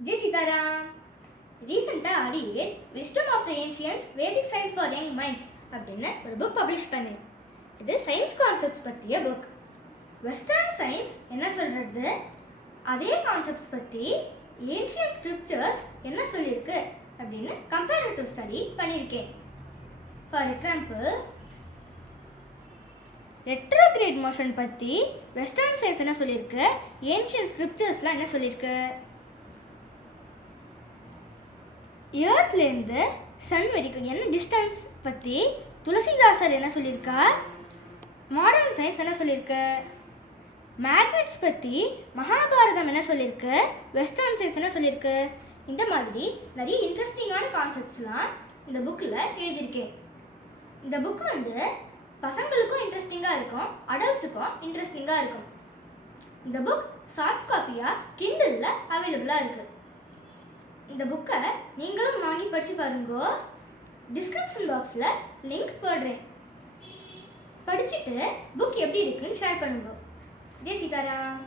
ஜெய் சீதாராம். ரீசெண்டாக ஆடியே wisdom of the ancients Vedic science for young minds அப்படின்னு ஒரு புக் பப்ளிஷ் பண்ணேன் இது சயின்ஸ் கான்செப்ட்ஸ் பற்றிய புக் வெஸ்டர்ன் சயின்ஸ் என்ன சொல்கிறது அதே கான்செப்ட்ஸ் பற்றி ஏன்ஷியன் ஸ்கிரிப்சர்ஸ் என்ன சொல்லியிருக்கு அப்படின்னு கம்பேரிட்டிவ் ஸ்டடி பண்ணியிருக்கேன் ஃபார் எக்ஸாம்பிள் ரெட்ரோகிரேட் மோஷன் பற்றி வெஸ்டர்ன் சயின்ஸ் என்ன சொல்லியிருக்கு ஏன்ஷியன் ஸ்கிரிப்சர்ஸ்லாம் என்ன சொல்லியிருக்கு ஏர்த்லேருந்து சன் வரைக்கும் என்ன டிஸ்டன்ஸ் பற்றி துளசிதாசர் என்ன சொல்லியிருக்கா மாடர்ன் சயின்ஸ் என்ன சொல்லியிருக்கு? மேக்னெட்ஸ் பற்றி மகாபாரதம் என்ன சொல்லியிருக்கு? வெஸ்டர்ன் சயின்ஸ் என்ன சொல்லியிருக்கு? இந்த மாதிரி நிறைய இன்ட்ரெஸ்டிங்கான கான்செப்ட்ஸ்லாம் இந்த புக்கில் எழுதியிருக்கேன். இந்த புக் வந்து பசங்களுக்கும் இன்ட்ரெஸ்டிங்காக இருக்கும் அடல்ட்ஸுக்கும் இன்ட்ரெஸ்டிங்காக இருக்கும். இந்த புக் சாஃப்ட் காப்பியாக கிண்டலில் அவைலபிளாக இருக்குது இந்த புக்கை நீங்களும் வாங்கி படித்து பாருங்கோ. டிஸ்கிரிப்ஷன் பாக்ஸில் லிங்க் போடுறேன். படிச்சுட்டு புக் எப்படி இருக்குன்னு ஷேர் பண்ணுங்க. ஜெய் சீதாராம்.